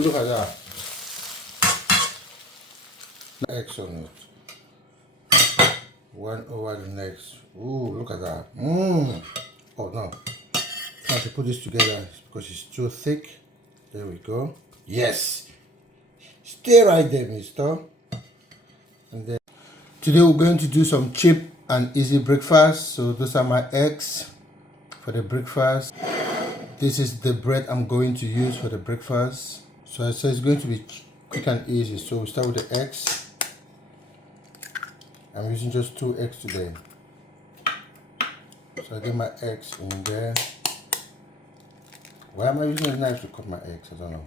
Look at that. Eggs on it. One over the next. Ooh, look at that. Oh no. Trying to put this together because it's too thick. There we go. Yes. Stay right there, mister. And then today we're going to do some cheap and easy breakfast. So those are my eggs for the breakfast. This is the bread I'm going to use for the breakfast. So I said it's going to be quick and easy. So we start with the eggs. I'm using just 2 eggs today. So I get my eggs in there. Why am I using a knife to cut my eggs? I don't know.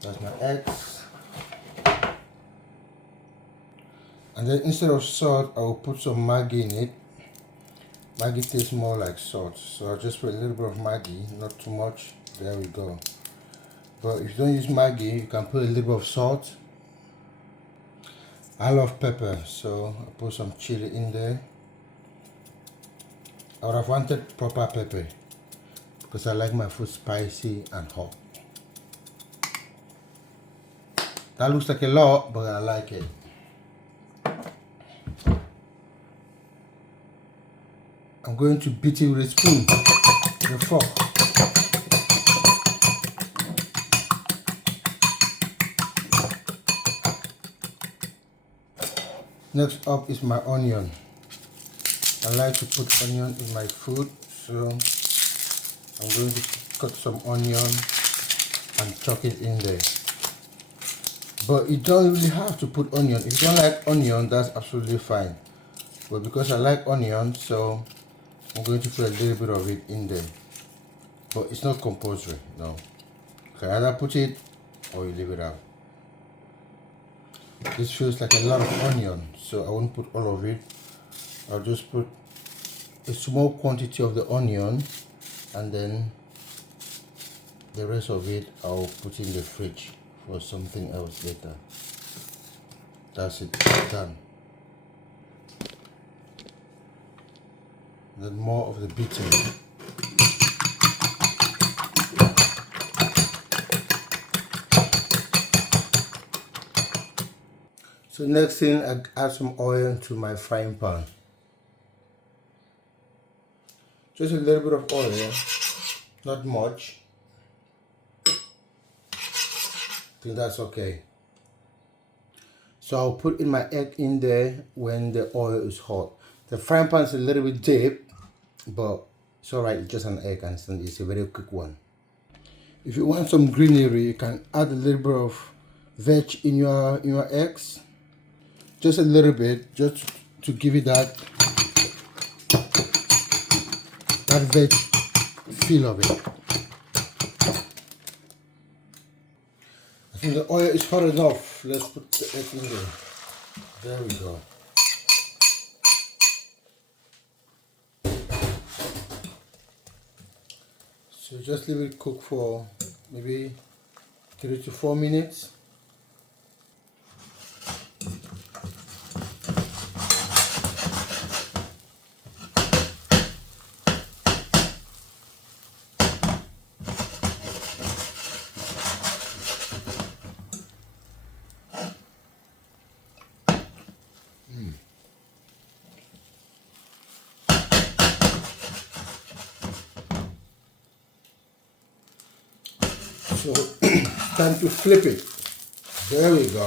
That's my eggs. And then instead of salt, I will put some Maggi in it. Maggi tastes more like salt. So I'll just put a little bit of Maggi, not too much. There we go. But if you don't use Maggi, you can put a little bit of salt. I love pepper, so I put some chili in there. I would have wanted proper pepper because I like my food spicy and hot. That looks like a lot, but I like it. I'm going to beat it with a spoon, with a fork. Next up is my onion. I like to put onion in my food, so I'm going to cut some onion and chuck it in there. But you don't really have to put onion. If you don't like onion, that's absolutely fine. But because I like onion, so I'm going to put a little bit of it in there. But it's not compulsory, no. You can either put it or you leave it out. This feels like a lot of onion, so I won't put all of it. I'll just put a small quantity of the onion, and then the rest of it I'll put in the fridge for something else later. That's it, done. Then more of the beating. So next thing, I add some oil to my frying pan. Just a little bit of oil, not much. I think that's okay. So I'll put in my egg in there when the oil is hot. The frying pan is a little bit deep, but it's alright, it's just an egg and it's a very quick one. If you want some greenery, you can add a little bit of veg in your eggs. Just a little bit, just to give it that veg feel of it. I think the oil is hot enough. Let's put the egg in there. There we go. So just leave it cook for maybe 3 to 4 minutes. So time to flip it. There we go.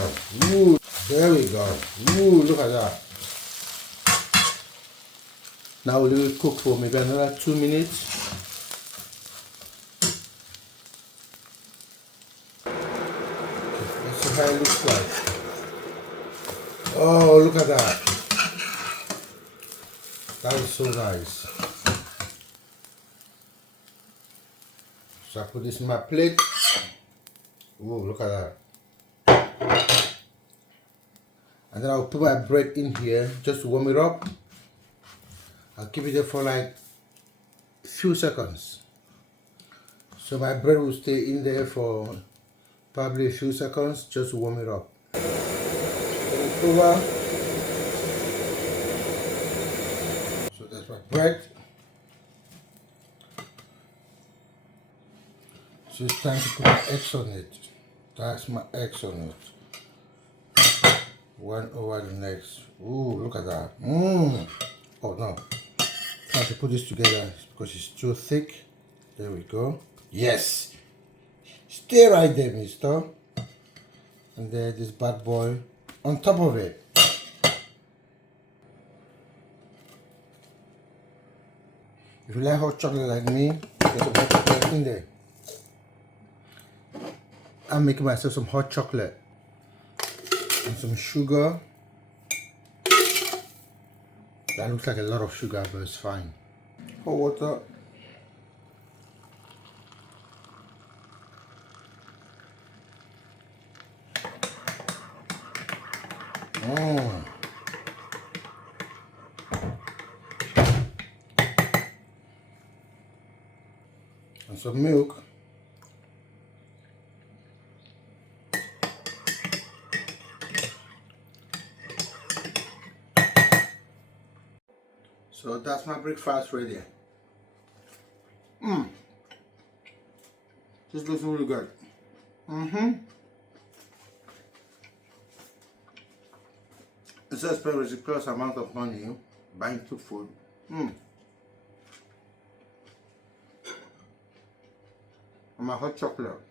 Ooh, there we go. Ooh, look at that. Now we'll leave it cook for maybe another 2 minutes. Let's see how it looks like. Oh, look at that. That is so nice. So I put this in my plate. Ooh, look at that. And then I'll put my bread in here just to warm it up. I'll keep it there for like a few seconds. So my bread will stay in there for probably a few seconds just to warm it up. Over. So that's my bread. So it's time to put my eggs on it. That's my eggs on it. One over the next. Ooh, look at that. Oh no. Time to put this together because it's too thick. There we go. Yes. Stay right there, mister. And then this bad boy on top of it. If you like hot chocolate like me, get some hot chocolate in there. I'm making myself some hot chocolate and some sugar. That looks like a lot of sugar, but it's fine. Hot water. And some milk. So that's my breakfast ready. This looks really good. It's just a ridiculous amount of money buying two food. And my hot chocolate.